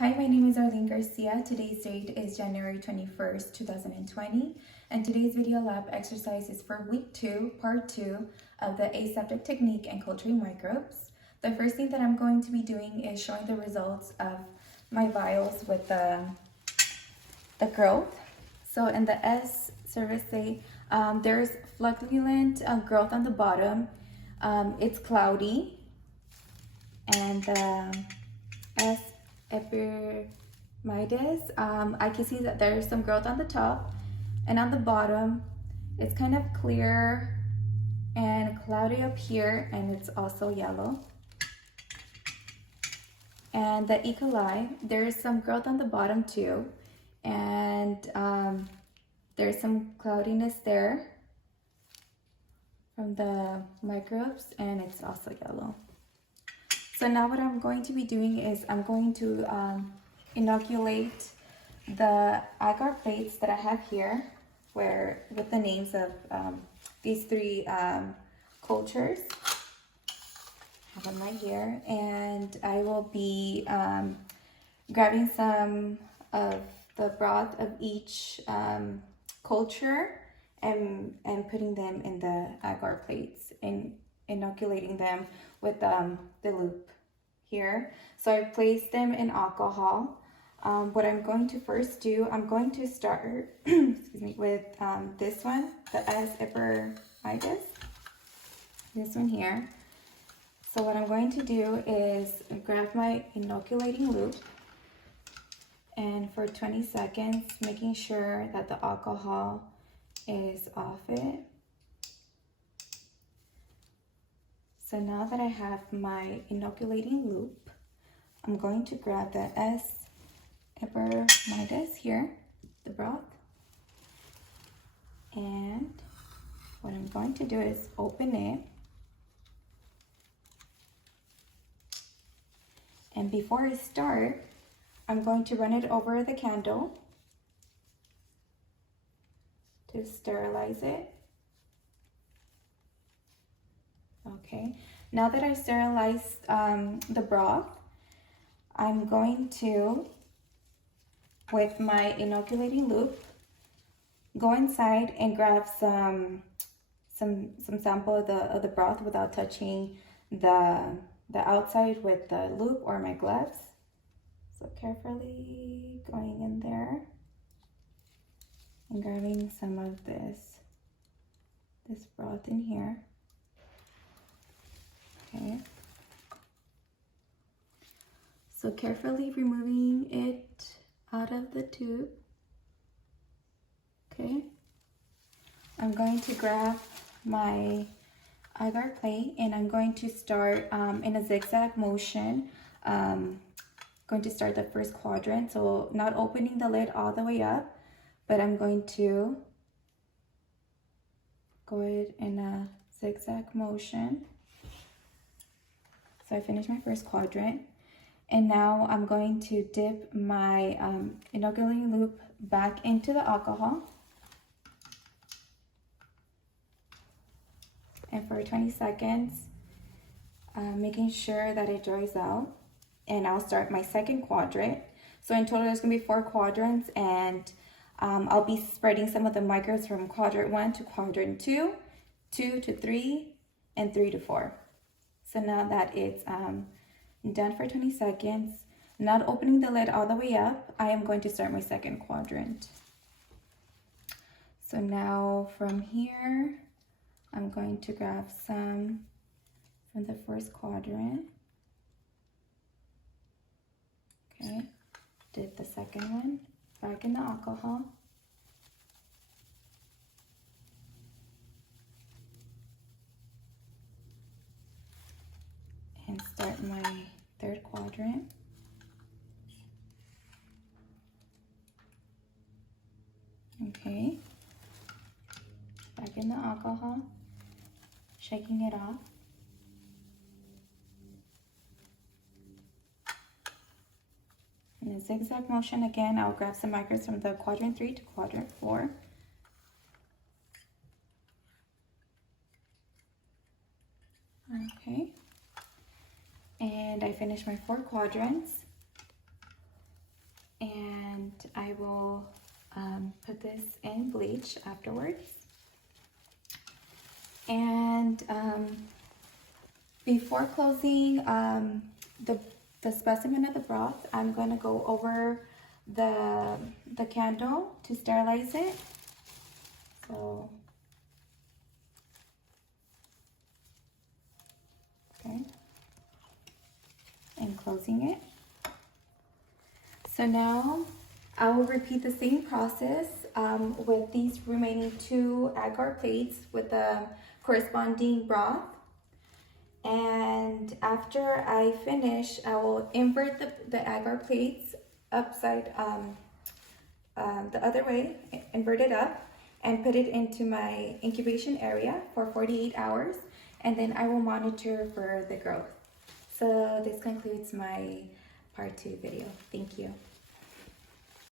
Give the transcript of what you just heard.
Hi, my name is Arlene Garcia. Today's date is January 21st, 2020, and today's video lab exercise is for week 2, part 2 of the aseptic technique and culturing microbes. The first thing that I'm going to be doing is showing the results of my vials with the growth. So in the S cerevisiae, there's flocculent growth on the bottom. It's cloudy, and the S Epimydis, I can see that there's some growth on the top, and on the bottom it's kind of clear and cloudy up here, and it's also yellow. And the E. coli, there's some growth on the bottom too, and there's some cloudiness there from the microbes, and it's also yellow. So now what I'm going to be doing is I'm going to inoculate the agar plates that I have here, with the names of these three cultures. I have them right here, and I will be grabbing some of the broth of each culture and putting them in the agar plates and inoculating them with the loop here. So I placed them in alcohol. What I'm going to first do, I'm going to start excuse me, with this one, the S. Epimydis, this one here. So what I'm going to do is grab my inoculating loop, and for 20 seconds, making sure that the alcohol is off it. So now that I have my inoculating loop, I'm going to grab the S. Epimydis here, the broth, and what I'm going to do is open it. And before I start, I'm going to run it over the candle to sterilize it. Okay, now that I sterilized the broth, I'm going to, with my inoculating loop, go inside and grab some sample of the broth without touching the outside with the loop or my gloves. So carefully going in there and grabbing some of this broth in here. Okay. So carefully removing it out of the tube. Okay. I'm going to grab my agar plate, and I'm going to start in a zigzag motion. Going to start the first quadrant, so not opening the lid all the way up, but I'm going to go in a zigzag motion. So I finished my first quadrant, and now I'm going to dip my inoculating loop back into the alcohol, and for 20 seconds, making sure that it dries out, and I'll start my second quadrant. So in total, there's gonna be 4 quadrants, and I'll be spreading some of the microbes from quadrant 1 to quadrant 2, 2 to 3, and 3 to 4. So now that it's done for 20 seconds, not opening the lid all the way up, I am going to start my second quadrant. So now from here, I'm going to grab some from the first quadrant. Okay, dip the second one back in the alcohol. And start my third quadrant. Okay, back in the alcohol, shaking it off. In a zigzag motion again, I'll grab some microbes from the quadrant 3 to quadrant 4. Okay, and I finished my 4 quadrants. I will put this in bleach afterwards. And before closing the specimen of the broth, I'm going to go over the candle to sterilize it. So, okay, and closing it. So now I will repeat the same process with these remaining 2 agar plates with the corresponding broth. And after I finish, I will invert the agar plates upside the other way, invert it up, and put it into my incubation area for 48 hours, and then I will monitor for the growth. So this concludes my part 2 video. Thank you.